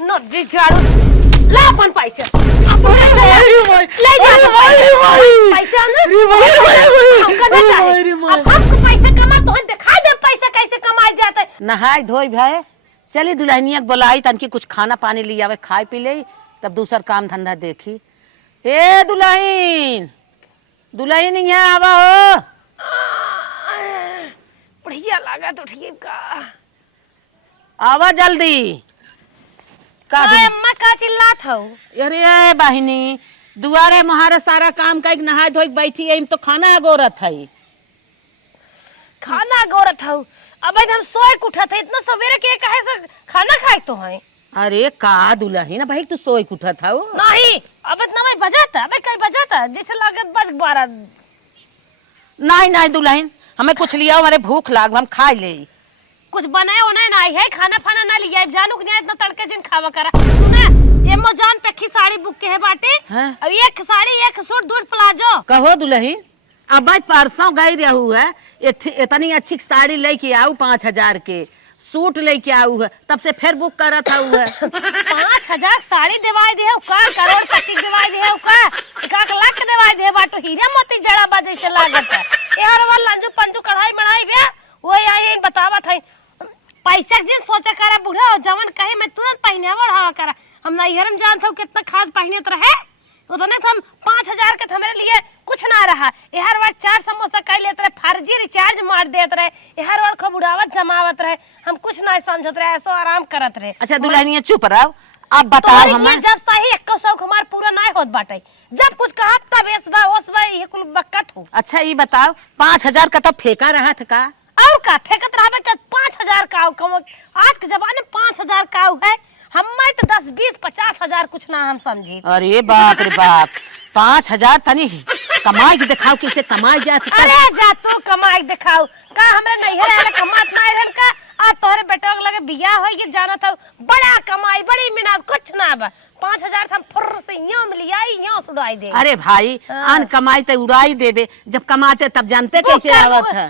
नदी झाड़ू ला अपन पैसे ले जा पैसा ना हमको पैसे कमा तो दिखा दे पैसा कैसे कमाए जाते। नहाय धोई भाई चली दुल्हनिया के बुलाई तनकी कुछ खाना पानी ले आवे खाए पी ले तब दूसर काम धंधा देखी। ए दुल्हन दुल्हन यहाँ आवा हो। बढ़िया लगा तो ठीक का आवा जल्दी का अम्मा का चिल्लात हो। अरे बहिनी दुआरे मुहारे सारा काम का नहाय धोई बैठी है तो खाना गोरत है। खाना गोरत हो अब हम सोए उठा थे इतना सवेरे के कहे से खाना खाए तो है। अरे का दुल्हन भाई तू सोई उठा था नहीं अब इतना भाई बजाता अब कहीं बजाता जैसे लागत बज 12। नहीं नहीं दुल्हन हमें कुछ लिया हमारे भूख लाग हम खा ले कुछ बनाए होना नहीं है खाना फाना ना लिया जानू कि इतना तड़के जिन खावा करा सुना ये मोजान पे की साड़ी बुक के है बाटे अब एक साड़ी एक सूट दूर प्लाजो कहो दुल्हन अब परसों गई रहू है इतनी अच्छी साड़ी लेके आऊ 5000 के सूट लेके आऊ है तब से फिर बुक करा था 5000 साड़ी दिवाई दे का करोड़पति दिवाई दे का 1 लाख दिवाई दे बाटो हीरा मोती जड़ा बाजे से लागत है यार वाला लंजू पंजू कढ़ाई बढ़ाई बे वो आई बतावा था पैसा जिन सोचा करा बूढ़ा हो जवन कहे मैं तुरंत पहने बढ़ावा करा हम ना यरम जानत हो कितना खाद पहनत रहे उतने हम 5000 के हमारे लिए कुछ ना रहा हर बार 4 समोसा कह लेते रहे फर्जी रिचार्ज मार देते रहे हर बार खूब उड़ावत जमावत रहे हम कुछ ना समझत रहे ऐसो आराम करत रहे। अच्छा दुल्हनिया चुप रहो अब बताओ हमें जब सही एक शौक हमार पूरा नहीं होत बाटे जब कुछ कहा तब एसबा ओसबा ये कुल बक्कत हो। अच्छा ये बताओ 5000 का तब फेंका रहा था का और का फेंकत रहबे का 5000 का आज के जमाने 5000 का है हम तो 10 20 50 हजार कुछ ना हम समझी। अरे बाप रे बाप 5000 तनी कमाई के दिखाओ कैसे कमाई जात। अरे जा तू कमाई दिखाओ का हमरा नहीं है कमात नहीं रहन का आ तोरे बेटा लगे बियाह हो ये जाना था बड़ा कमाई बड़ी मेहनत कुछ ना बा 5000 हम फुर से यहाँ में लियाई यहाँ उड़ाई दे। अरे भाई अन कमाई तो उड़ाई देबे जब कमाते तब जानते कैसे आवत है।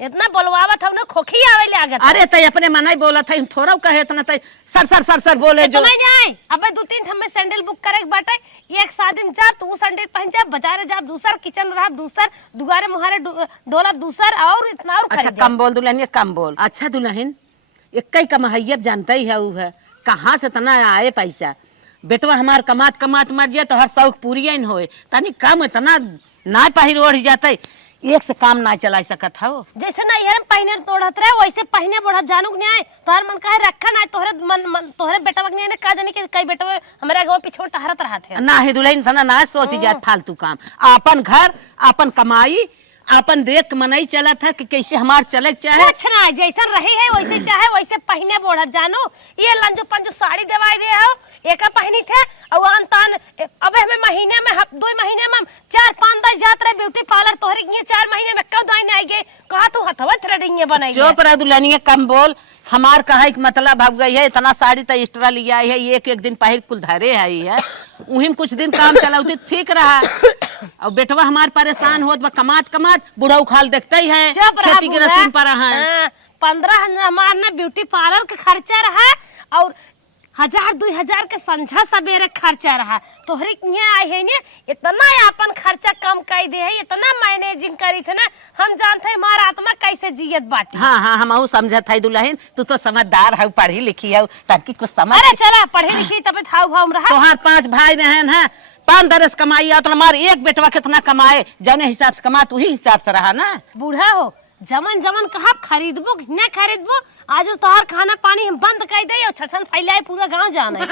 इतना बोलवावा था ना खोखी आवे ले आगे। अरे तय अपने मन ही बोला था थोड़ा कहे इतना तय सर बोले जो नहीं नहीं अबे 2-3 ठम में सैंडल बुक करे बाटे एक शादी में जा तू सैंडल पहन जा बाजारे जा दूसर किचन रहा दूसर दुगारे मुहारे डोला दूसर और इतना और अच्छा कम बोल दुल्हन ये कम बोल। अच्छा दुल्हन एक कई कमाइयब जानता ही है वो है कहाँ से तना आए पैसा बेटवा हमार कमात कमात मर जाए तो हर शौक पूरी न होए तनी कम इतना ना पहिर ओढ़ जाते एक से काम ना चला सकत हो। जैसे ना यार पहने तोड़त रहे वैसे पहने बढ़त जानू नहीं आए तोहर मन काहे रखा ना तोहरे मन तोहरे बेटा वगने ने का जाने के कई बेटा हमारे गांव पीछे टहरत रहा थे ना ही दुल्हन तना ना सोची जात फालतू काम अपन घर अपन कमाई अपन देख मनई चला था कि कैसे हमार चले चाहे कुछ ना जैसा रहे है वैसे चाहे वैसे पहने बढ़त जानो ये लंजू पंजू साड़ी दिवाई दे हो एक पहनी थे और अंतान अबे हमें महीने में 2 महीने में 4-5 दिन जात रहे ब्यूटी पार्लर तोहरे ये 4 महीने में कब दाई आई गए कहा तू हथवा थ्रेडिंग बनाई चुप रह दुल्हनिया कम बोल हमार कहा एक मतलब भाग गई है इतना साड़ी तो एक्स्ट्रा लिया है एक दिन पहले कुल धरे आई है उही में कुछ दिन काम चलाते ठीक रहा और बेटवा हमार परेशान होत कमात कमात बूढ़ा उखाल देखता ही है खेती के रस्म पर 15,000 हमार ना ब्यूटी पार्लर का खर्चा रहा और 1000-2000 के संझा सवेरे खर्चा रहा तोहरे यहाँ आई है ने इतना अपन खर्चा कम कर दे है इतना मैनेजिंग करी थे ना हम जानते है हमारा आत्मा कैसे जियत बाटी। हाँ हम समझत है दुल्हन तू तो समझदार है पढ़ी लिखी है तनकी कुछ समझ। अरे चला पढ़ी लिखी तब थाव भाव रहा तोहार 5 भाई रहन है 5 दरस कमाई तो हमार एक बेटवा कितना कमाए जौने हिसाब से कमा तू ही हिसाब से रहा ना बूढ़ा हो जमन जमन कहा खरीदबो न खरीदबो आज तोहार खाना पानी हम बंद कर दे और छछन फैलाए पूरा गांव जाने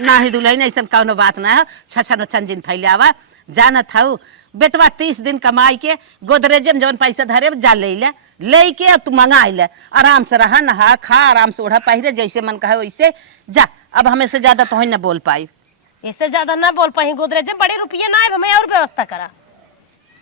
ना ही दुल्हन ऐसा कौनो बात ना है छछन जिन फैलावा जानत हूँ बेटवा 30 दिन कमाई के गोदरेज में जौन पैसा धरे जा लेके अब तू मंगा ले आराम से रहा नहा खा आराम से ओढ़ा पहले जैसे मन कहे वैसे जा अब हमें से ज्यादा तो न बोल पाई इससे ज्यादा ना बोल पाई गोदरेज में बड़े रुपये ना है हमें और व्यवस्था करा।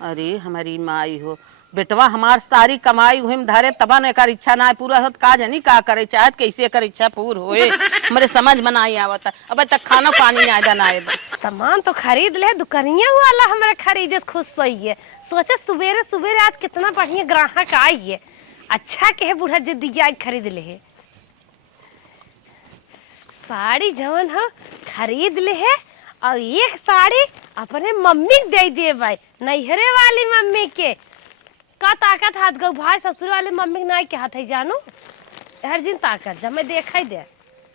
अरे हमारी माई हो बेटवा हमार सारी कमाई उहिम धरे तबा न एकर इच्छा ना पूरा होत का जानी का करे चाहत कैसे एकर इच्छा पूर होए हमरे समझ में नहीं आवता अब तक खाना पानी ना देना है सामान तो खरीद ले दुकानिया वाला हमारे खरीदे खुश सही है सोचे सुबेरे सुबेरे आज कितना बढ़िया ग्राहक आई है अच्छा के है बूढ़ा जे दिया खरीद ले है साड़ी जवन हो खरीद ले है और एक साड़ी अपने मम्मी के दे दे भाई नैहरे वाली मम्मी के का ताकत हाथ गौ भाई ससुर वाली मम्मी के नहीं के हाथ है जानू हर जिन ताकत जब मैं देखा ही दे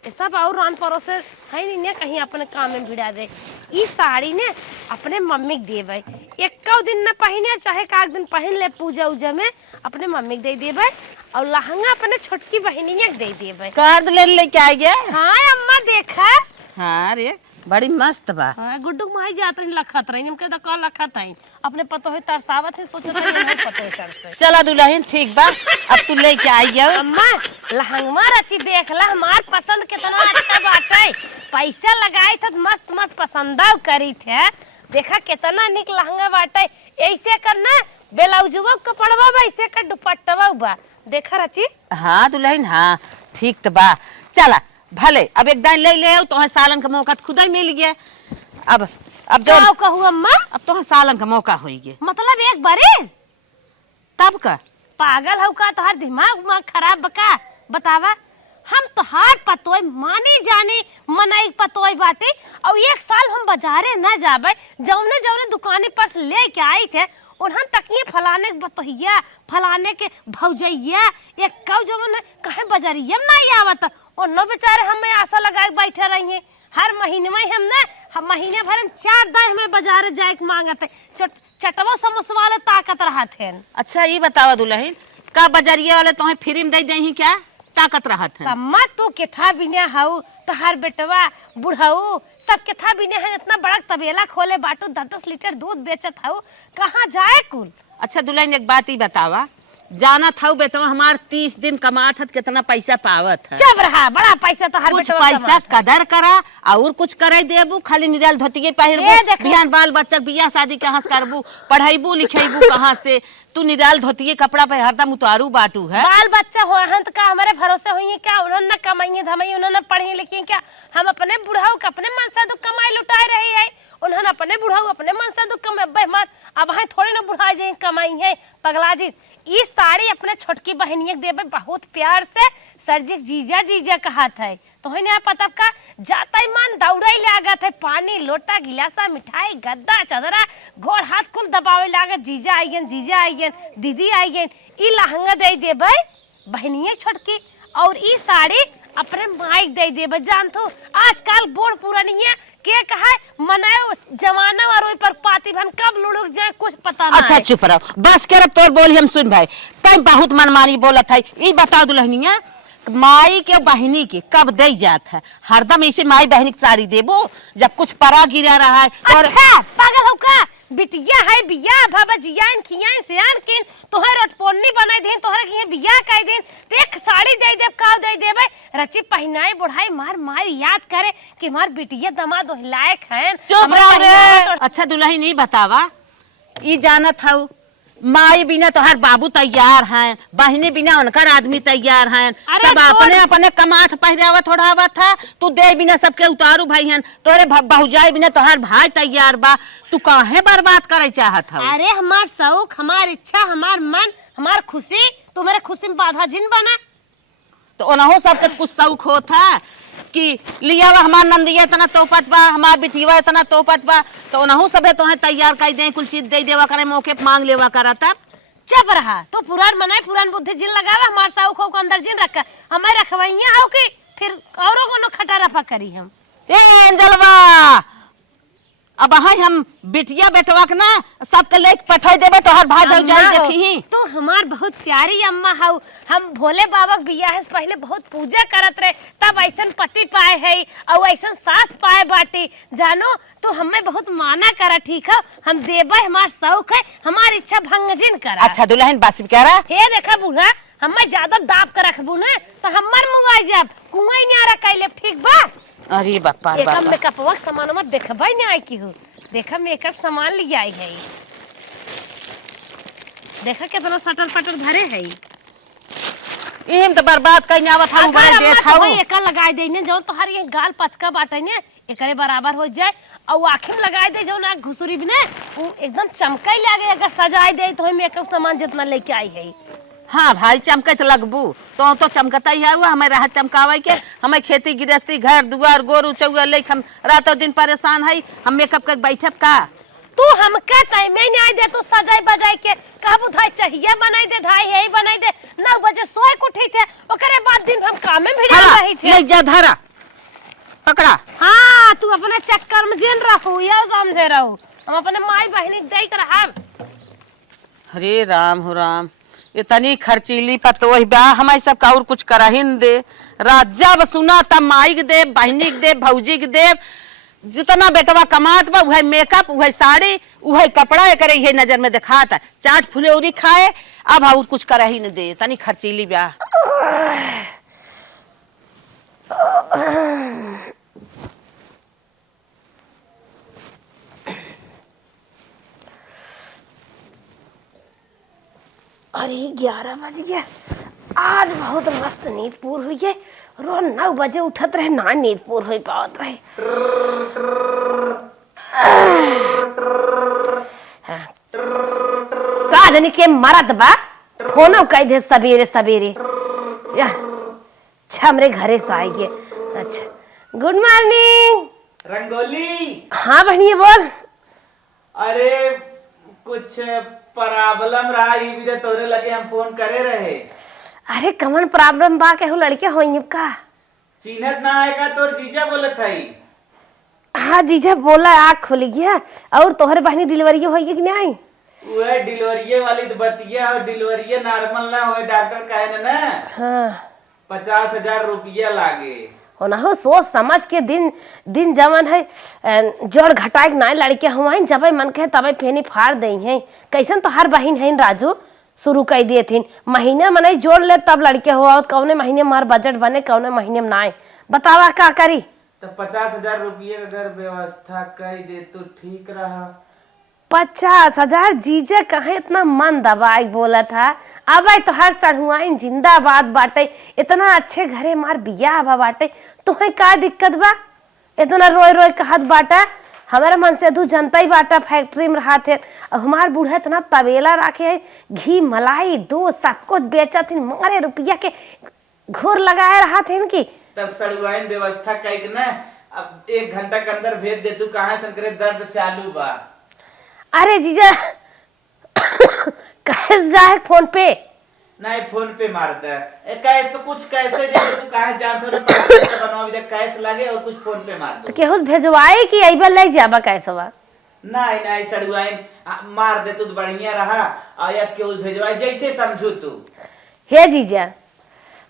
ये सब और रान परोसे है नहीं ने कहीं अपने काम में भिड़ा दे ई साड़ी ने अपने मम्मी के दे भाई एक दिन न पहने चाहे एक दिन पहन ले पूजा उजा में अपने मम्मी के दे दे भाई और लहंगा अपने छोटकी बहनिया के दे दे भाई कार्ड ले के आ गया। हाँ अम्मा देखा हाँ रे बड़ी मस्त बा। हाँ गुड्डू माई जात रही लखत रही हमके तो का लखत है अपने पतो है तरसावत है सोचत है नहीं पतो है सर से चला दुल्हन ठीक बा अब तू लेके आई गया। अम्मा लहंगवा रची देख ला हमार पसंद कितना अच्छा बाटे पैसा लगाई था मस्त मस्त पसंदा करी थे देखा कितना निक लहंगा बाटे ऐसे करना ब्लाउजवा कपड़वा वैसे का दुपट्टावा बा देखा रची। हाँ दुल्हन हाँ ठीक तो बा चला भले अब एक दान ले ले तो सालन का मौका खुदा ही मिल गया। अब जो कहूँ अम्मा अब तो सालन का मौका हो गया मतलब एक बारिश तब का पागल हो का तोहार दिमाग उमाग खराब बका बतावा हम तोहार पतोय माने जाने मनाई पतोय बाटे और एक साल हम बाजारे न जाबे जौने जौने दुकाने पर से लेके आई थे उन्हन तकिए फलाने के बतोहिया फलाने के भौजैया एक कौ जवन कहे बाजारिया में नहीं आवत उन्नो बेचारे हमें आशा लगाए बैठे रही हैं हर महीने में हम महीने भर में 4 दिन हमें बाजार जाए के मांगते चटवा समोसा वाले ताकत रहत हैं। अच्छा ये बतावा दुल्हन का बाजारिया वाले तुम्हें फ्री में दे देही क्या ताकत रहत है अम्मा तू केथा बिना हऊ तहार बेटवा बुढ़ऊ सब केथा बिना है इतना बड़ा तबेला खोले बाटू 10 लीटर दूध बेचत हऊ कहाँ जाए कुल। अच्छा दुल्हन एक बात ही बतावा जाना था बेटा हमार 30 दिन कमात हत कितना पैसा पावत है चुप रहा बड़ा पैसा तो हर कुछ पैसा कदर करा और कुछ करे देबू खाली निराल धोतिए पहिरबू बिहान बाल बच्चा बियाह शादी कहाँ से करबू पढ़ाईबू लिखेबू कहाँ से तू निराल धोतिए कपड़ा पे हरदम उतारू बाटू है बाल बच्चा हो हंत का हमारे भरोसे हुई क्या उन्होंने कमाई धमाई उन्होंने पढ़ी लिखी क्या हम अपने बुढ़ाऊ का अपने मन से दुख कमाई लुटाए रहे है उन्होंने अपने बुढ़ाऊ अपने मन से दुख कमाए अब है थोड़ी ना बुढ़ा जाए कमाई है पगला जी ये साड़ी अपने छोटकी बहनिया के देवे बहुत प्यार से सरजी जीजा जीजा कहत है तो है ना पता का जाता ही मन दौड़े लागत है पानी लोटा गिलासा मिठाई गद्दा चदरा गोड़ हाथ कुल दबावे लागत जीजा आइगन दीदी आइगन ई लहंगा दे देबे बहनिया छोटकी और ई साड़ी अपने माइक दे देबे जानथो आजकल बोड़ पुरानिया के कहा मनाए जमाना और ओई पर पाती भन कब लुढ़क जाए कुछ पता नहीं। अच्छा चुप रहो बस कर तोर बोली हम सुन भाई तब बहुत मनमानी बोलत है ई बताओ दुल्हनिया माई के बहनी के कब दे जात है हरदम ऐसे माई बहनी की साड़ी देबो जब कुछ परा गिरा रहा है और अच्छा पागल हो का बिटिया है बिया बाबा जियान खियान सियान किन तोहर रटपोनी बनाई देन तोहर के बिया कह देन देख साड़ी दे देब का दे देबे रची पहनाई बुढ़ाई मार माई याद करे कि मार बिटिया दामाद लायक हैं चुप रहो रे। अच्छा दुल्हन नहीं बतावा ई जानत हूँ माई बिना तोहर बाबू तैयार हैं बहनी बिना उनकर आदमी तैयार हैं सब अपने अपने कमाठ पहरावत थोड़ावत था तू दे बिना सबके उतारू भाई हैं तोरे बहुजाई बिना तोहर भाई तैयार बा तू काहे बर्बाद करे चाहत है। अरे हमार शौक हमार इच्छा हमार मन हमार खुशी तुम्हारे खुशी में बाधा जिन बना तो उनहो सबके कुछ शौक होता कि लिया हमार नंदिया इतना तोपत बा हमार बिटिया इतना तोपत बा तो उनहु सबे तोहे तैयार कर दे कुल चीज दे देवा करे मौके पे मांग लेवा करा तब चुप रहा तो पुरान मनाई पुरान बुद्धि जिन लगावा हमार साउ को अंदर जिन रखा हमें रखवाइया हो कि फिर औरों को खटा रफा करी हम ए अंजलवा अब हम बिटिया बेटवा के ना सबके लेके पठाई देबे तो हर भाई भौजाई देखी तो हमार बहुत प्यारी अम्मा हाउ हम भोले बाबा के बियाह से पहले बहुत पूजा करत रहे तब ऐसन पति पाए है और ऐसन सास पाए बाटी जानो तो हमें बहुत माना करा ठीक है हम देबे हमार शौक है हमार इच्छा भंगजिन करा। अच्छा दुल्हन बासी कह रहा हे देखा बूढ़ा हमें ज्यादा दाब कर रखबू ना तो हमर मुंगाई जब कुआई नहीं आ रहा कैले ठीक बा। अरे बापा एकम मेकअपवा के सामान मत देखबै नहीं आई की हो देखा मेकअप सामान ले आई है देखा कितना सटर पटर भरे है इम तो बर्बाद कइने आवत हम बड़े देखाऊ एक लगाई देने जो तोहार ये गाल पचका बाटे ने एकरे बराबर हो जाए और आँखें में लगाई दे जो ना घुसुरी भी ने वो एकदम चमकाई लागे अगर सजाई दे तो मेकअप सामान जितना लेके आई है हाँ भाई चमकत लगबू तो चमकता ही है वो हमें राहत चमकावे के हमें खेती गृहस्थी घर दुआर गोरू चौआ लेके हम रातों दिन परेशान है हम मेकअप कर बैठब का तू हमके टाइम में नहीं दे तू सजाई बजाई के कहबू धाई चाहिए बनाई दे धाई यही बनाई दे 9 बजे सोए के उठी थे ओकरे बाद दिन हम काम में भिड़ा रही थे ले जा धरा पकड़ा। हां तू अपने चक्कर में जिन रहू या समझे रहू हम अपने माई बहनी दे कर हम। अरे राम हो राम इतनी खर्चीली पतोही ब्याह हमारे सब का और कुछ कराहिन दे राजा सुना तब माई के दे बहनी के दे भौजी के दे जितना बेटवा कमात बा वह मेकअप वह साड़ी वह कपड़ा करे ये नजर में दिखाता चाट फुलौरी खाए अब और कुछ करा ही न दे तनी खर्चीली ब्याह। अरे 11 बज गया आज बहुत मस्त नींद पूर हुई है रोज 9 बजे उठत रहे ना नींद पूर हुई पावत रहे। का जानी के मरद बा फोनो कह दे सवेरे सवेरे हमरे घरे से आई है। अच्छा गुड मॉर्निंग रंगोली। हाँ बहनी बोल। अरे कुछ प्रॉब्लम रहा ई भी तोरे लगे हम फोन करे रहे। अरे कमन प्रॉब्लम बा के हो लड़के होइब का चिन्हत ना है का तोर जीजा बोलत हई। हाँ जीजा बोला आँख खुल गया और तोहरे बहनी डिलीवरी होई कि नहीं। वह डिलीवरी वाली तो बतिया और डिलीवरी नॉर्मल ना हो डॉक्टर कहे ना हाँ 50,000 रुपया लागे हो ना हो सोच समझ के दिन दिन जवन है जोड़ घटाए ना लड़के हुआ जब मन के तब फेनी फाड़ दई है कैसन तो हर बहन है राजू शुरू कर दिए थी महीने में नहीं जोड़ ले तब लड़के हुआ कौने महीने में हमार बजट बने कौने महीने में ना आए बतावा का करी। तो 50,000 रुपया अगर व्यवस्था कर दे तो ठीक रहा। 50,000 जीजा कहे इतना मन दबाई बोला था अब तो हर सढ़ुआइन जिंदाबाद बाटे इतना अच्छे घरे मार बिया बाटे तुम्हें का दिक्कत बा इतना रोई रोई कहत बाटा हमारे मन से तू जनता ही बाटा फैक्ट्री में रहा थे हमार बूढ़ा इतना तबेला रखे है घी मलाई दूध सब कुछ बेचा थी मारे रुपया के घोर लगाए रहा थे इनकी तब सड़ुआइन व्यवस्था कई ना अब 1 घंटा के अंदर भेज दे तू कहाँ से करे दर्द चालू बा। अरे जीजा कैसे जाए फोन पे नहीं फोन पे मारता है कैसे कुछ कैसे जैसे तू कहाँ जानते हो पैसा बनाओ जब कैसे लगे और कुछ फोन पे मार दो केहू भेजवाए कि अइबा ले जाबा कैसे बा। नहीं नहीं सड़ुआइन मार दे तू तो बढ़िया रहा आयत के उस भेजवाए जैसे समझू तू। हे जीजा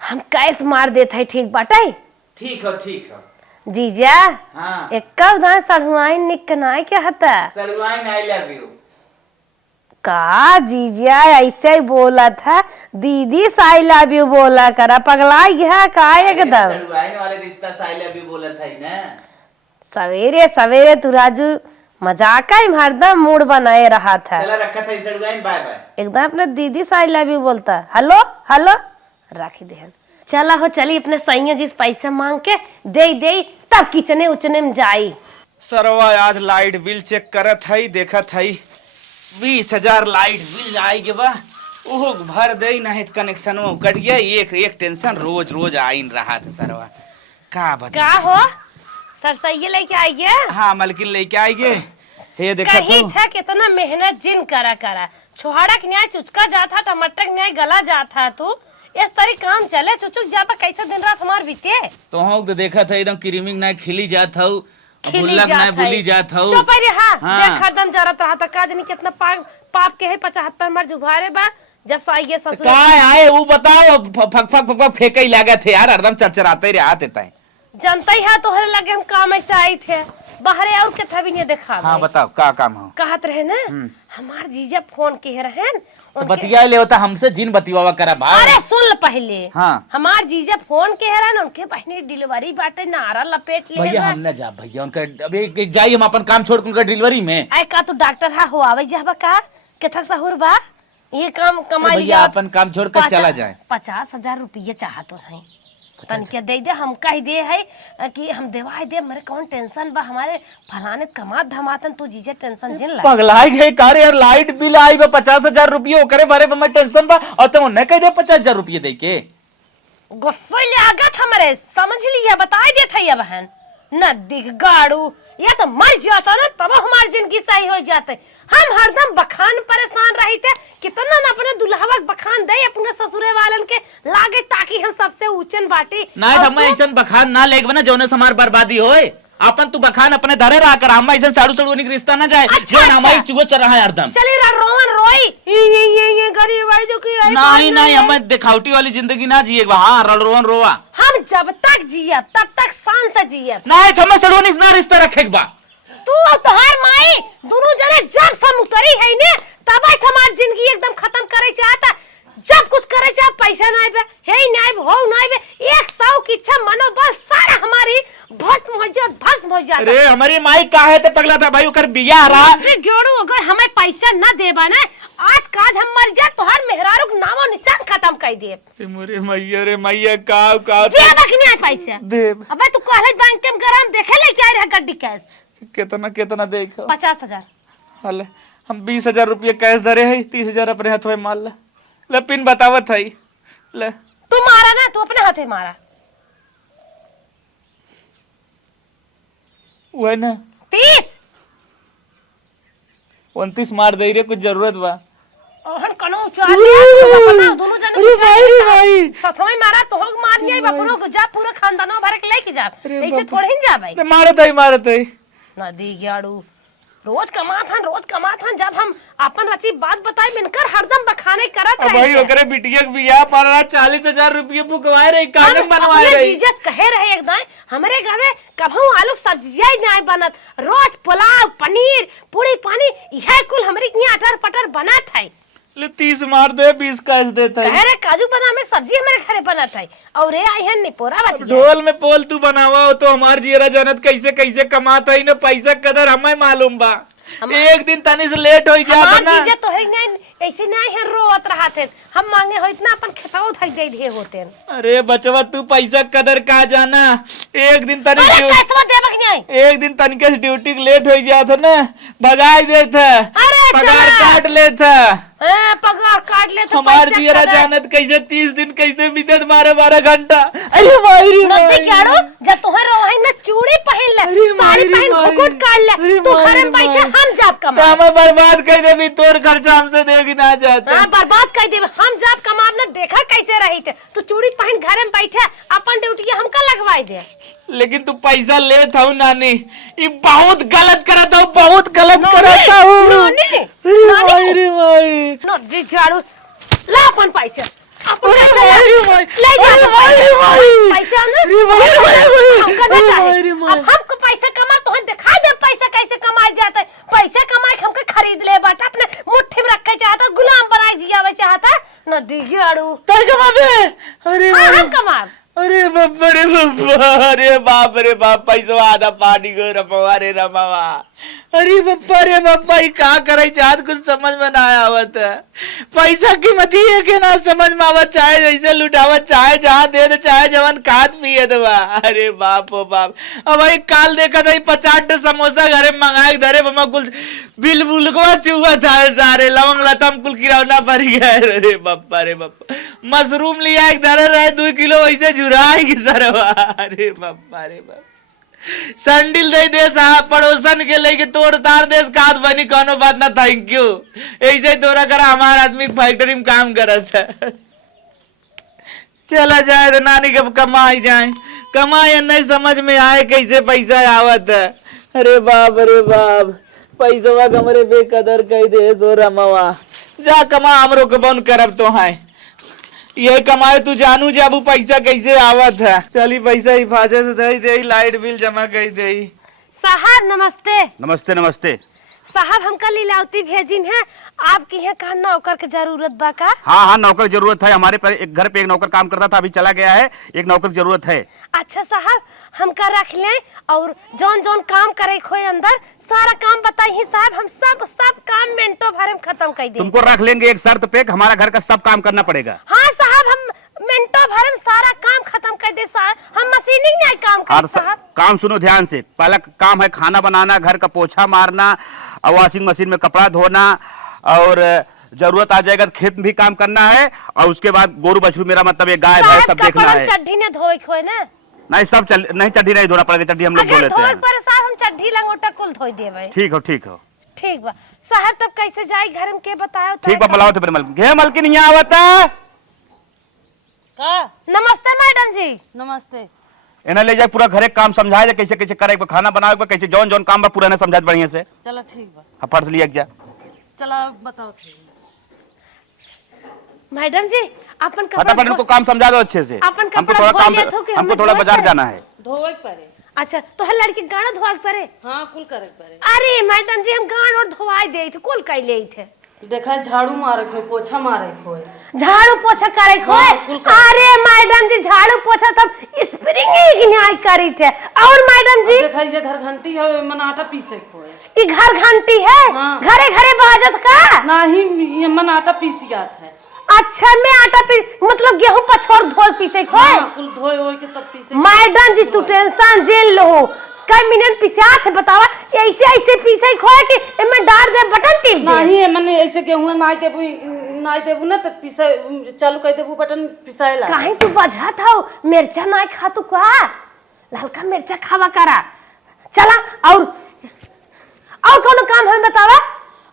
हम कैसे मार देते है ठीक बाटे ठीक हो जीजा हाँ एक कब दान सढ़ुआइन निकनाई क्या हता सड़ुआइन आई लव यू का जीजा ऐसे ही बोला था दीदी आई लव यू बोला करा पगला गया का एकदम सड़ुआइन वाले रिश्ता से आई लव यू बोला था ना सवेरे सवेरे तू राजू मजाक ही हरदम मूड बनाए रहा था। चला रखा था सड़ुआइन बाय बाय एकदम अपने दीदी से आई लव यू बोलता हेलो हेलो राखी दे चला हो चली अपने सैया जिस पैसा मांग के दे तब किचने उचने में जाई। सरवा आज लाइट बिल चेक करत हई देखत हई 20,000 लाइट बिल आई के बा ओहो भर दे नहीं कनेक्शन कट गया एक टेंशन रोज रोज आइन रहा था सरवा का बता का हो सरसैया लेके आई गया। हाँ मलकिन लेके आई गे हे देखत कहीं हो था कितना मेहनत जिन करा छोहाड़ा के न्याय चुचका जाता टमाटर के न्याय गला जाता तू इस तरह काम चले चुचुक जापा कैसे दिन रात हमार बीते तो हम तो देखा था एकदम क्रीमिंग ना खिली जात हूँ बुल्लक ना भूली जात हूँ चुप रही हाँ हाँ। देखा दम जरत रहा था का जानी कितना पाप के है 75 मर जुभारे बा जब साइए ससुर का आए वो बताओ फक फेंके ही लागत है यार हरदम चरचराते रहा देता है जनता ही है तोहरे लगे हम काम ऐसे आई थे बाहरे और के था भी नहीं देखा हाँ बताओ का काम हो कहत रहे ना हमार जीजा फोन के रहे तो बतिया ले होता हमसे जिन बतियावा करा भाई। अरे सुन ल पहले हाँ हमार जीजा फोन के रहे उनके बहने डिलीवरी बाटे नारा लपेट ले भैया हम ना जा भैया उनका अभी जाइए हम अपन काम छोड़ उनका डिलीवरी में आई का तू डॉक्टर हा हो आवे जाबा का केथक सहुर बा ये काम कमाई भैया अपन काम छोड़ कर चला जाए 50,000 रुपये चाहत नहीं तनिके दे दे, हम कह दे है कि हम देवाई दे, मेरे कौन टेंशन बा, हमारे फलाने कमात धमातन, तू जीजे टेंशन जिन ला। पगलाई गए कारे यार, लाइट बिल आई बा 50,000 रुपये करे भरे मैं टेंशन बा, और तुम न कह दे 50,000 रुपये दे के। गुस्सा लागत हमरे, समझ लिया, बताई दे थैया बहन न दिख गाड़ू, या तो मर जाता ना तब हमारी जिंदगी सही हो जाते। हम हरदम बखान परेशान रही थे, कितना न अपने दुल्हवा बखान दे अपने ससुरे वालन के लागे, ताकि हम सबसे ऊंचन बाटी ना हम ऐसा बखान ना लेग बना जोने समार बर्बादी होए। अपन तू बखान अपने धरे रहा कर, हम ऐसा साड़ू सड़ूनी के रिश्ता ना जाए। अच्छा, जो हमारी चुगो चल रहा है हरदम। चली रोवन रोई ये गरीब आई जो की नहीं नहीं, हमें दिखावटी वाली जिंदगी ना जिए। हाँ रोवन रोवा, हम जब तक जियब तब तक शान से जियब। नहीं तो हमें सड़ूनी ना रिश्ता रखे बा। तू और तोहार माई दोनों जने जब समुतरी है ने तब समाज जिंदगी एकदम खत्म करे चाहता। जब कुछ करे चाह पैसा ना आवे, हे ना आवे, हो ना आवे, 100 की इच्छा मनोबल सारा हमारी भस्म हो जाता। अरे हमारी माई काहे ते पगला था भाई, ओकर बिया रहा। जोड़ू अगर हमें पैसा ना देबा ना, आज काज हम मर जा, तोहार मेहरारू के नामो निशान खत्म कर दे। मोरे मैया रे मैया, का दे बखनी पैसा देव। अबे तू कहले बैंक के गरम देखे ले क्या रहा गड्डी कैश कितना कितना देखो 50,000। हले हम 20,000 रुपये कैश धरे है, 30,000 अपने हाथ में मार ले पिन बतावत है ले। तू मारा ना, तू अपने हाथे मारा। वह ना 30 29 मार दे रे, कुछ जरूरत बा। ओहन कनो चार लिया दोनों जने अरे भाई भाई सथमे मारा तो होग मार लिया बपनो को जा, पूरा खानदानो भर के लेके जा, ऐसे थोड़े ही जा भाई। मारत है नदी गाड़ू रोज कमात हन जब हम अपन रची बात बताई मिनकर हरदम बखाने करत रहे। भाई ओकरे बिटिया के बियाह पर 40,000 रुपये बुकवाए रही, कागज बनवाए रही। जीजस कहे रहे एकदम हमरे घर में कभू आलू सब्जियां नहीं बनत, रोज पुलाव पनीर पूरी पानी यह कुल हमरे यहाँ अटर पटर बनत है। ले 30 मार दे, 20 कैश देता है। कह रहे काजू बादाम में सब्जी हमारे घरे बनत है, और ये आई है निपोरा बतिया। ढोल में पोल तू बनावा हो तो हमार जीरा जनत कैसे कैसे कमाता है ना, पैसा कदर हमें मालूम बा। एक दिन तनी से लेट हो जाता ना, जीजे तो है नहीं ऐसे नहीं है, रोवत रहा थे हम मांगे हो इतना अपन खेताओ थक दे दिए होते। अरे बचवा तू पैसा कदर का जाना, एक दिन तनी एक दिन तनिके से ड्यूटी लेट हो जाता ना, भगाई देता, पगार काट लेता। पगार काट ले हमार जीरा जानत कैसे 30 दिन कैसे बीतत 12 घंटा। अरे मायरी मायरी जब तोहर रोही ना चूड़ी पहन ले, साड़ी पहन घुघुट काट ले, तू घर में बैठे हम जाब कमा। हमें बर्बाद कर देबी, तोर खर्चा हमसे देगी ना जाते। हां बर्बाद कर देबे, हम जाब कमाब ना, देखा कैसे रही थे तू चूड़ी पहन घर में बैठे, अपन ड्यूटी हमका लगवाई दे। लेकिन तू पैसा ले था नानी, ये बहुत गलत करता हूँ, बहुत गलत करता हूँ। नदी झाड़ू ला अपन पैसे, अपन अरे ले जा पैसा ना, अब हमको पैसा कमा तो हम दिखा दे पैसा कैसे कमाया जाता है। पैसे कमाए हमको खरीद ले बाटा, अपने मुट्ठी में रखे चाहता, गुलाम बनाए जियावे चाहता। नदी झाड़ू अरे हम कमा। अरे बाप रे बाप, पैसा आधा पानी को रमवा रे रमवा। अरे बापा ये का करे चाहत, कुछ समझ में ना आवत है। पैसा की मती है के ना समझ में आवत, चाहे जैसे लुटावत, चाहे जहाँ दे दे, चाहे जवन खात पिए दवा। अरे बाप ओ बाप, अब भाई काल देखा था 50 समोसा घरे मंगाए धरे मम्मा कुल बिल बुलकवा चुआ था, सारे लवंग लतम कुल किराना पड़ गया। अरे बापा मशरूम लिया एक धरे रहे 2 किलो वैसे झुराएगी सरवा। अरे बापा रे बाप, संडिल दे साहब पड़ोसन के लेके तोड़ तार देश खाद बनी, कोनो बात ना, थैंक यू। ऐसे तोरा करा हमारा आदमी फैक्ट्री में काम करत है। चला जाए तो नानी कब कमाई जाए, कमाई नहीं समझ में आए कैसे पैसा आवत है। अरे बाप पैसा कमरे बेकदर कह दे सो रमवा, जा कमा हमरो के बन करब तो है, ये कमाए तू जानू जब पैसा कैसे आवत है। चली पैसा हिफाजत से दे, लाइट बिल जमा कर दे। साहब नमस्ते। नमस्ते नमस्ते साहब हमका लीलावती भेजिन है, आपके यहाँ कहा नौकर की जरूरत बा का? हाँ नौकर जरूरत है, हमारे पर एक घर पे एक नौकर काम करता था, अभी चला गया है, एक नौकर जरूरत है। अच्छा साहब हमका रख लें, और जौन जौन काम करे खोए अंदर सारा काम बताइए साहब, हम सब काम मिनटों भर में खत्म कर देंगे। तुमको रख लेंगे एक शर्त पे, हमारा घर का सब काम करना पड़ेगा। हाँ साहब हम मिनटों भर में सारा काम खत्म कर दे करी साहब? काम सुनो ध्यान से। पहला काम है खाना बनाना, घर का पोछा मारना, और वॉशिंग मशीन में कपड़ा धोना, और जरूरत आ जाएगा तो खेत में भी काम करना है, और उसके बाद गोरू बछरू, मेरा मतलब ये गाय भैंस सब देखना कपड़ा है। चड्ढी ने धोए खोए ना। नहीं सब नहीं, चड्ढी नहीं धोना पड़ेगा, चड्ढी हम लोग धो अगर लेते धोए हैं। पर साहब हम चड्ढी लंगोटा कुल धोई देबै। ठीक हो ठीक हो ठीक बा साहब, तब कैसे जाई घर में के बताओ? ठीक बा, बुलाओ तो मलकिन। घे मलकिन यहाँ आवता। का नमस्ते मैडम जी। नमस्ते। इन्हें ले जाए पूरा घरे काम समझाए जाए, कैसे कैसे करे, खाना बनाए, कैसे जौन जौन काम बा पूरा इन्हें समझा बढ़िया से। चलो ठीक बा। हाँ, फर्ज लिया जा। चला बताओ। मैडम जी अपन फटाफट कपड़ा इनको काम समझा दो अच्छे से। अपन हमको कपड़ा थोड़ा धो काम, लिया थो कि हमको हमें थोड़ा धोए बाजार पड़े? जाना है। धोवे पड़े। अच्छा तो हर लड़की गाना धोआ के पड़े? हाँ कुल करे पड़े। अरे मैडम जी हम गान और धोवाई दे थे, कुल कई ले थे। देखा झाड़ू मारे खोए, पोछा मारे खोए। झाड़ू पोछा करे खोए? हाँ, कुल करे। अरे मैडम जी झाड़ू पोछा तब स्प्रिंग ही न्याय करी थे। और मैडम जी देखा ये घर घंटी है, मन आटा पीसे खोए। ये घर घंटी है, हाँ। घरे घरे बाजत का? नहीं ये मन आटा पीसी आत है। अच्छा मैं आटा पी मतलब गेहूं पछोर धोए पीसे खोए? हाँ, कुल धोए होए के तब पीसे। मैडम जी तू टेंशन जेल लो, कई मिनट पिसात है बतावा, ऐसे ऐसे पीसे खोए कि एमे डाल दे बटन टिप दे। नहीं मैंने ऐसे गेहूं नाई देबू ना तो पीसे चालू कर देबू बटन पिसाएला। काहे तू बजा था मिर्चा ना खा तू का? ललका मिर्चा खावा करा। चला और कोनो काम है बतावा?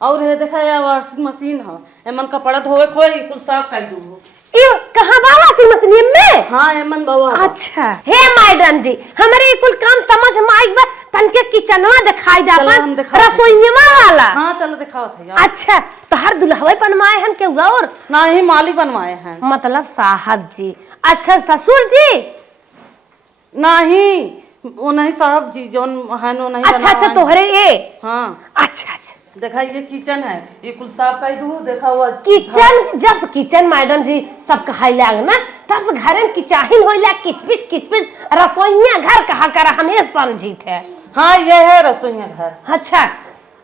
और ये देखा ये वॉशिंग मशीन है, एमन कपड़ा धोए खोए कुल साफ कर दूँ। ये कहां बा वॉशिंग मशीन में? हाँ एमन बाबा। अच्छा हे मैडम जी हमारे कुल काम समझ में आई बा, तनके किचनवा दिखाई दा चलो, हम अपन दिखाते हैं। रसोईवा वाला। हाँ चलो दिखाओ थे यार। अच्छा तो हर दुल्हवे बनवाए हन के और नहीं माली बनवाए हैं। मतलब साहब जी। अच्छा ससुर जी? नहीं वो नहीं साहब जी जोन है नो नहीं अच्छा अच्छा बनवाए। तोहरे ये? हाँ अच्छा अच्छा देखा ये किचन है, ये कुल साफ कर दूँ। देखा हुआ किचन, जब किचन मैडम जी सब कहा लाग ना तब से घर में किचाहिन होइला किचपिच किचपिच रसोईया घर कहा कर हमें समझी थे। हाँ ये है रसोईया घर। अच्छा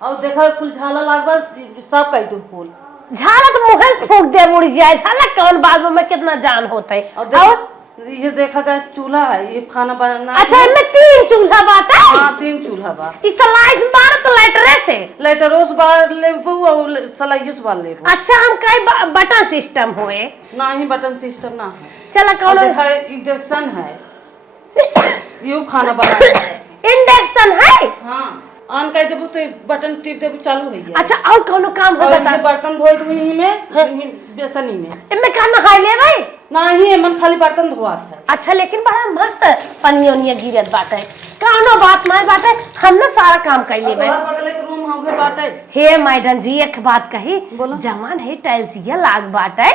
और देखा कुल झाला लागबा साफ कर दूँ कुल। झाला तो मुहल फूक दे उड़ जाए, झाला कौन बात में कितना जान होता है। और ये देखा गैस चूल्हा है, ये खाना बनाना। अच्छा इनमें 3 चूल्हा बात है? हाँ 3 चूल्हा बा। इस लाइट बार तो लाइटरे से लेटरोस बार लेबू और सलाइस बार लेबू। अच्छा हम कई बटन सिस्टम हुए? नहीं बटन सिस्टम ना है। चला और कौन देखा इंडक्शन है, ये खाना बनाना है। इंडक्शन है? हाँ ऑन कर देबू तो बटन टिप देबू चालू हो जाए। अच्छा और कोनो काम हो और बता? ये बर्तन धोई दूँ यहीं में, बेसनी में। इनमें का नहाई ले भाई? नहीं मन खाली बर्तन धोआत है। अच्छा लेकिन बड़ा मस्त पनिया उनिया गिरत बाटे, कौनो बात नहीं बाटे, हम ना सारा काम कर लेबे। और बगल के रूम होगे बाटे। हे मैडम जी एक बात कही, बोलो। जमान है टाइल्सिया लाग बाटे,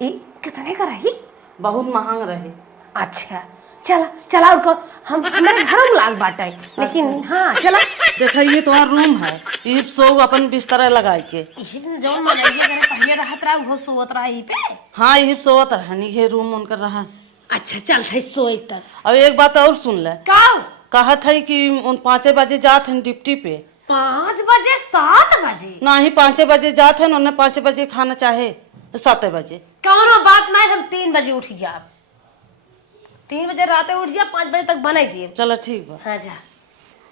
ई कितने का रही? बहुत महंग रहे। अच्छा चला चला और को हम हमारे घर में लाग बाटे, लेकिन हाँ चला। देखा ये तुम्हारा रूम है, ये सो अपन बिस्तर लगाए के। ये जो मनैया करे पहले रहत रहा वो सोत रहा ई पे। हाँ ये सोत रहनी ये रूम उनका रहा। अच्छा चल थे सोई तक। अब एक बात और सुन ले, का कहा था कि उन 5 बजे जात हैं डिप्टी पे। 5 बजे 7 बजे? नहीं 5 बजे जात हैं, उन्हें 5 बजे खाना चाहे 7 बजे। कौनो बात नहीं, हम 3 बजे उठ जाब, 3 बजे रात उठ जा, 5 बजे तक बनाई दिए। चलो ठीक बा। हाँ जा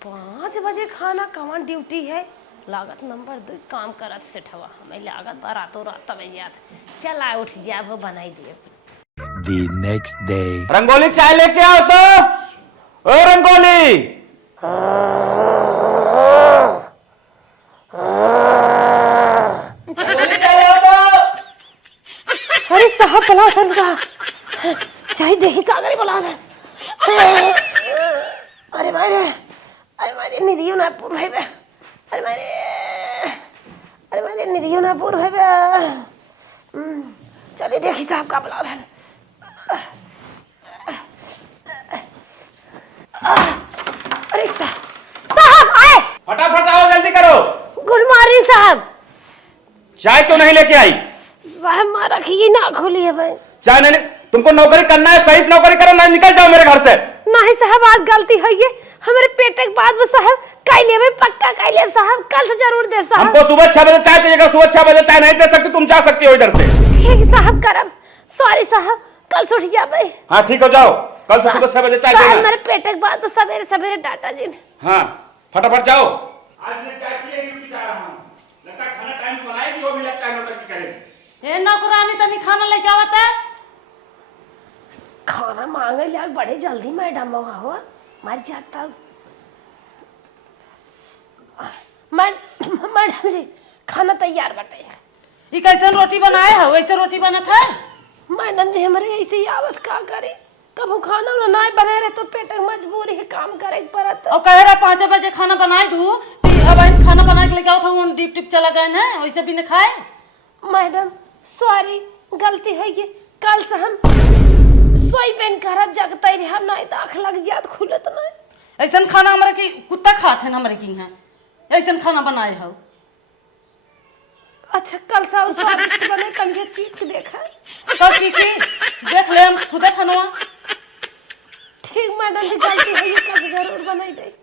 5 बजे खाना कौन ड्यूटी है? लागत नंबर 2 काम करत सेठवा, हमें लागत बा रातों रात तब याद चला उठ जा वो बनाई दिए। The next day. रंगोली चाय लेके आओ तो। ओ रंगोली, अरे साहब बुला सर का चाहे देखी का करे बुला दे। अरे मारे निधियो ना पूर भाई बे, अरे मारे निधियो ना पूर भाई बे। चलिए देखी साहब का बुला दे। अरे साहब आए, फटाफट आओ, जल्दी करो। गुड मॉर्निंग साहब। चाय क्यों नहीं लेके आई? साहब मारा खी ना खोली है भाई। चाय नहीं, तुमको नौकरी करना है, सही से नौकरी करो, नहीं निकल जाओ मेरे घर से। नहीं साहब आज गलती है ये हमारे पेट के बाद में साहब कई लेवे पक्का कई लेवे साहब, कल से जरूर दे साहब। हमको सुबह 6 बजे चाय चाहिए, सुबह 6 बजे चाय नहीं दे सकती, तुम जा सकती हो इधर से। ठीक साहब करब, सॉरी साहब कल से उठ गया भाई। हाँ ठीक हो, जाओ। कल से सुबह 6 बजे चाय साहब देना। मेरे पेट के बाद तो सवेरे सवेरे डाटा जी ने। हाँ फटाफट जाओ। आज मैं चाय पिए ड्यूटी जा रहा हूँ। लगता है खाना टाइम से बनाएगी, वो भी लगता है नौटंकी करे। ए नौकरानी तनी खाना लेके आवत है। खाना मांगे ले बड़े जल्दी मैडम हो मर जाता। मैडम जी खाना तैयार बटे। ई कैसे रोटी बनाए हो? वैसे रोटी बनत है? मैडम जी हमारे ऐसे ही आवत का करे, कबू खाना ना नहीं बने रहे तो पेट मजबूरी है काम करे पड़त। और कह रहा 5 बजे खाना बनाए दू, अब इन खाना बना के लेके आओ था, उन डिप टिप चला गए ना, वैसे भी न खाए। मैडम सॉरी गलती हो गई, कल से हम सोई पेन करब जगते रहे, हम नहीं दाख लग जात खुलत नहीं। ऐसा खाना हमारे की कुत्ता खाते हैं हमारे की यहाँ, ऐसा खाना बनाए हो। अच्छा कल से और स्वादिष्ट बने तंगे चीख के देखा। तो चीखी देख ले, हम खुदे खनवा। ठीक मैडम जी गलती है, ये कल जरूर बनाई दे।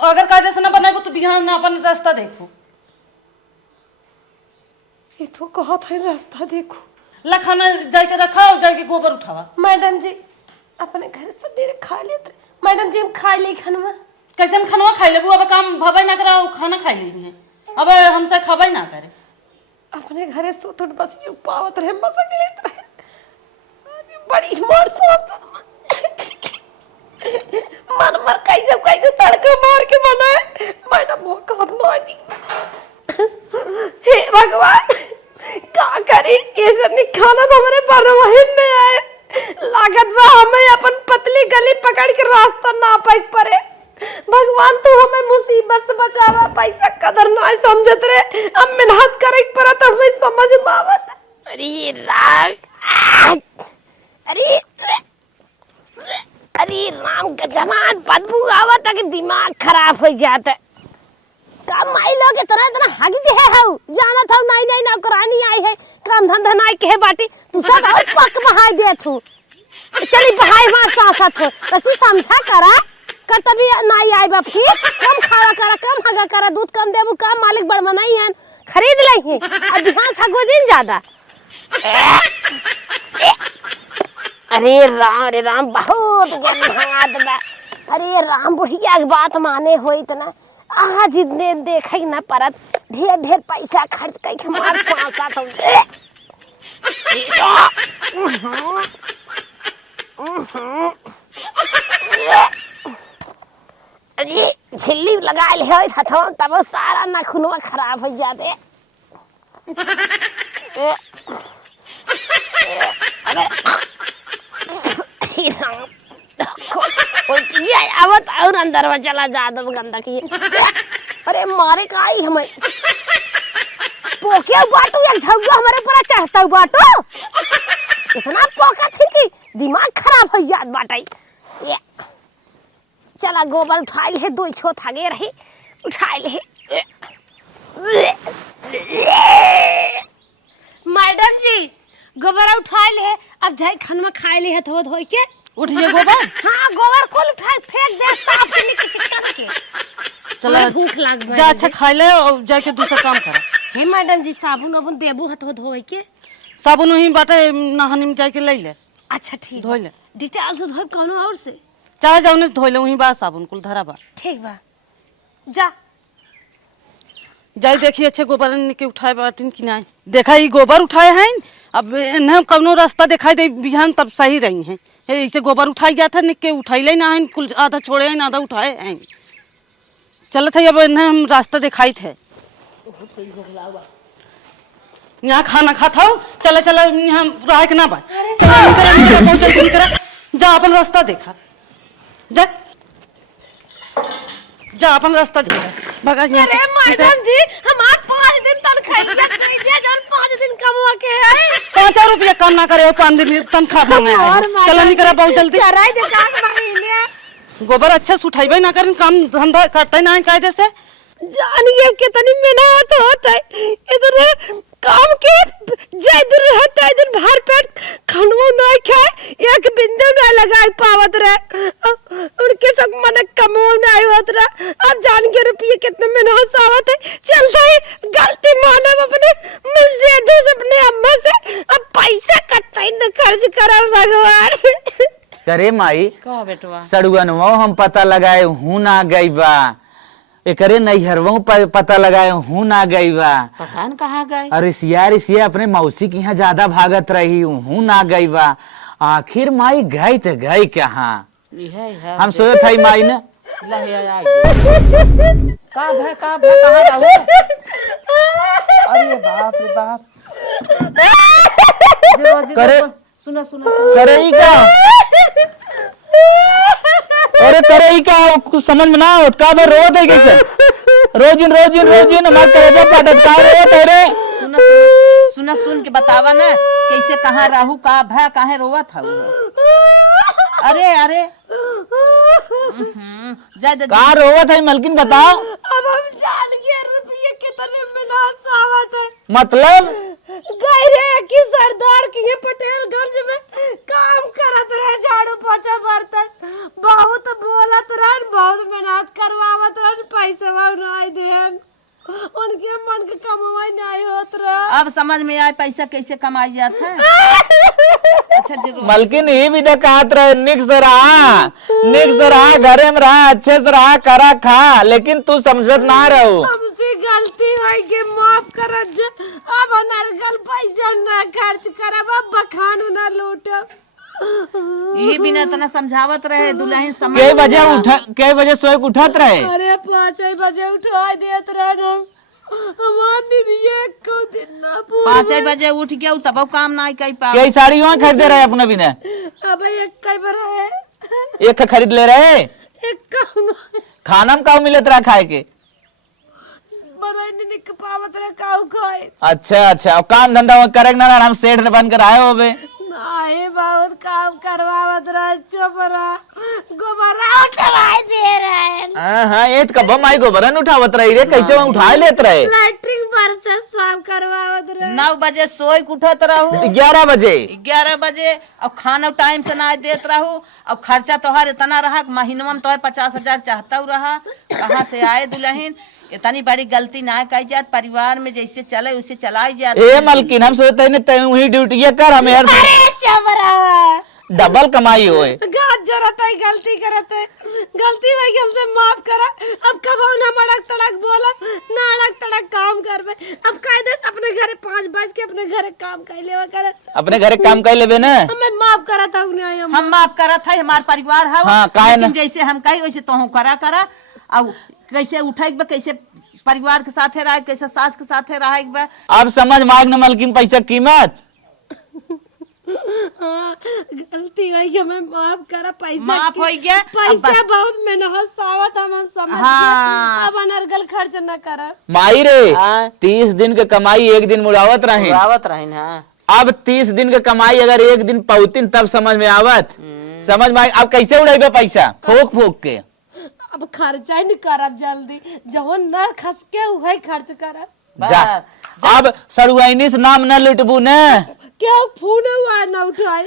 अगर कायदे से न बनाए तो बिहान अपन रास्ता देखो। ये तो कहा था रास्ता देखो। ला खाना जाके रखा और जाके गोबर उठावा। मैडम जी अपने घर सवेरे खा लेते। मैडम जी हम खा ले खाना। कैसे हम खानवा खाई लेबू? अब काम भवे ना करा, खाना खाई ली अब हमसे खबे ना करे। अपने घरे सोत बस यू पावत रहे, मसक लेत रहे। बड़ी मोर सोत मर कैसे तड़का मार के बनाए। मैडम वो कहत नहीं। हे भगवान का करी, ये सब खाना तो हमारे परवाहिन में आए। लागत बा हमें अपन पतली गली पकड़ के रास्ता ना पाई पड़े। भगवान तू हमें मुसीबत से बचावा, पैसा कदर ना समझत रे, अब मेहनत करे पर तो हमें समझ में आवत। अरे राम, अरे राम का जमान बदबू आवत कि दिमाग खराब हो जाता। काम आई लोग इतना इतना हागी दे है जाना था नहीं नौकरानी आई है, काम धंधा नहीं के बाटी तू सब और पक बहाई दे तू। चली बहाई मां साथ हो तू समझा करा कर तभी नहीं आई बाप की। कम खावा करा, कम हगा करा, दूध कम देबू, काम मालिक बड़ मनाई है खरीद लई है। अब बिहान सगो दिन ज्यादा। अरे राम बहुत गंधात बा। अरे राम बुढ़िया की बात माने होई तना आज ने देखे ना परत, ढेर ढेर पैसा खर्च करके हमार 5-7 अरे झिल्ली लगा ले था तब सारा नाखूनवा खराब हो जाते। आवत और अंदर में चला जाता गंदा की। अरे मारे का आई हमें पोके बाटू एक झगड़ा हमारे पूरा चढ़ता बाटू। इतना पोका थी कि दिमाग खराब हो जात बाटाई। चला गोबर उठा ले, 2 छो थागे रही उठा ले। मैडम जी गोबर उठा ले, अब जाए खाना खा ले है धो धो के। उठिए गोबर। हाँ गोबर कुल उठा फेंक दे साफ करने की चिकन के। चला भूख लाग गई। जा अच्छा खा ले और जाके दूसरा काम करा। हे मैडम जी साबुन वाबुन देबू हथो धोए के। साबुन ही बाटे नहाने में जाके ले ले। अच्छा ठीक धो ले, डिटेल से धोए कौनो और से चाहे जाऊने धो ले, वही बा साबुन कुल धरा बा। ठीक बा जा। जाई देखिए अच्छे गोबर के उठाए बाटिन कि नहीं। देखा ही गोबर उठाए हैं, अब इन्हें कौनो रास्ता दिखाई दे बिहान तब सही रही हैं। ऐसे गोबर उठाई गया था निके उठाई ले ना है, कुल आधा छोड़े हैं आधा उठाए हैं। चलत है अब इन्हें हम रास्ता दिखाई थे। यहाँ खाना खाता हूँ, चला चला यहाँ रहा के ना बा। जा अपन रास्ता देखा, जा जा अपन रास्ता देखा भगा यहाँ। अरे मैडम जी हमार 5 दिन तनख्वाह नहीं दिया, जन 5 दिन कमवा के है। 5 रुपया काम ना करे, 5 दिन तनख्वाह मांगे। चला नहीं करा बहुत जल्दी। कराई दे काम महीने गोबर अच्छे से उठाइबे ना करें, काम धंधा करते ना है कायदे से। जानिए कितनी मेहनत होता है इधर काम के इधर रहता है, इधर भर पेट खानवा नहीं खाए, एक बिंदु नहीं लगा पावत रहे, उनके सब मन कमो नहीं होत रहा। अब जान के रुपये कितने मेहनत आवत है। चलता है गलती मानव अपने मुझसे अपने अम्मा से, अब पैसा कटता ही न खर्च करब भगवान। करे माई का बेटवा सड़ुअनवो हम पता लगाए हूँ ना गई बा, एकरे नैहरवो पता लगाए हूँ ना गई बा, पता न कहाँ गए। और रिसिया अपने मौसी के यहाँ ज्यादा भागत रही हूँ ना गई बा। आखिर माई गई तो गई कहाँ? हम सोचे थे माई ने का भय कहाँ रहू? अरे बाप रे बाप। करे सुना करे ही का? अरे करे ही का? कुछ समझ में ना आवत का बे रोत है कैसे? रोजिन हमार कलेजा फाटत का रोत है रे? सुन के बतावा ना कैसे कहाँ रहू का भय काहे रोवत हऊ? अरे का रोवत है मलकिन बताओ। अब हम जान गए रुपये कितने मिला सावत है। मतलब गए रे कि सरदार की ये पटेलगंज में काम करत रहे, झाड़ू पोछा बर्तन, बहुत बोलत रहन, बहुत मेहनत करवावत रहन, पैसे नहीं देन, उनके मन के कमाई नहीं होत रहा। अब समझ में आए पैसा कैसे कमाई जाता है। अच्छा जरूर मलकिन ये भी तो कहत रहे निक से रहा घरे में रहा, अच्छे से रहा, करा खा, लेकिन तू समझत ना रहो। हमसे गलती हुई के माफ कर। अब अनर्गल पैसा ना खर्च करब, अब बखान ना लूटब। ये बिना तना समझावत रहे दुल्हन समझ के बजे सोए के उठत रहे? अरे 5 बजे उठा देत रहे हम। हमार दीदी एक को दिन ना पूरा 5 बजे उठ गया तब काम ना कर पा। कई साड़ी वहाँ खरीदे रहे अपने बिना? अब एक कई बार है, एक खरीद ले रहे? एक कौन खाना में काऊ मिलत रहा खाए के? बनाई नहीं निक पावत रहे काऊ खाए। अच्छा और काम धंधा करे ना आराम सेठ बन कर आए हो बे? नहीं बहुत काम करवावत रहे, चुप रहा, गोबरा उठवाई दे रहे। हाँ एट कब माई गोबरन उठावत रही रे, कैसे वहाँ उठा लेत रहे? लैट्रिन पर से साफ करवावत रहे। 9 बजे सोई के उठत रहू, 11 बजे 11 बजे अब खाना टाइम से ना देत रहू। अब खर्चा तोहार इतना रहा महीनवा में तोहार 50,000 चाहता रहा, कहाँ से आए दुल्हन? इतनी बड़ी गलती ना कही जात, परिवार में जैसे चले उसे चलाई जात। ए मलकिन हम सोचते हैं तय वही ड्यूटी कर हम यार डबल कमाई होए। गाज जरत है, गलती करत है, गलती हुई हमसे माफ करा। अब कब ना मड़क तड़क बोला ना अड़क तड़क काम करबे। अब कायदे से अपने घरे 5 बज के अपने घरे काम कर लेवा करे, अपने घरे काम कर लेबे ना। हमें माफ करत है उन्हें हम माफ करत है, हमार परिवार है। हाँ, काहे लेकिन न? जैसे हम कही वैसे तो करा अब कैसे उठेक कैसे परिवार के साथे रहे, कैसे सास के साथे रहे। अब समझ मांग न मलकिन पैसा कीमत। हाँ, गलती हुई हमें माफ करा। पैसा माफ हो गया, अब पैसा बस। बहुत मेहनत सावत हम समझ हाँ। गए। अब अनर्गल खर्च न करा। माई रे 30 दिन के कमाई एक दिन मुड़ावत रहे। अब 30 दिन के कमाई अगर एक दिन पौतिन तब समझ में आवत। समझ में अब कैसे उड़ेबे पैसा फूक के? अब खर्चा ही नहीं करब, जल्दी जवन न खस के वही खर्च करब। जा अब सरुआइनी से नाम न लुटबू न। क्या फोन हुआ न उठाए?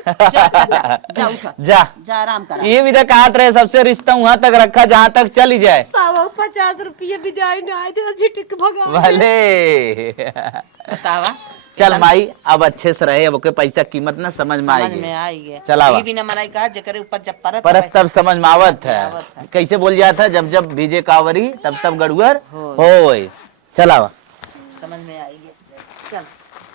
जा आराम कर। ये भी तो कहत रहे सबसे रिश्ता वहाँ तक रखा जहाँ तक चली जाए। 150 रुपये विदाई न आए थे, झिटक भगा भले बतावा चल माई अब अच्छे से रहे, अब ओके पैसा कीमत ना समझ में आएगी। चलावा भी ना मनाई कहा जेकरे ऊपर जब परत तब समझ में आवत है। कैसे बोल जाता है जब जब भीजे कावरी तब तब गड़ुअर हो। चलावा समझ में आई।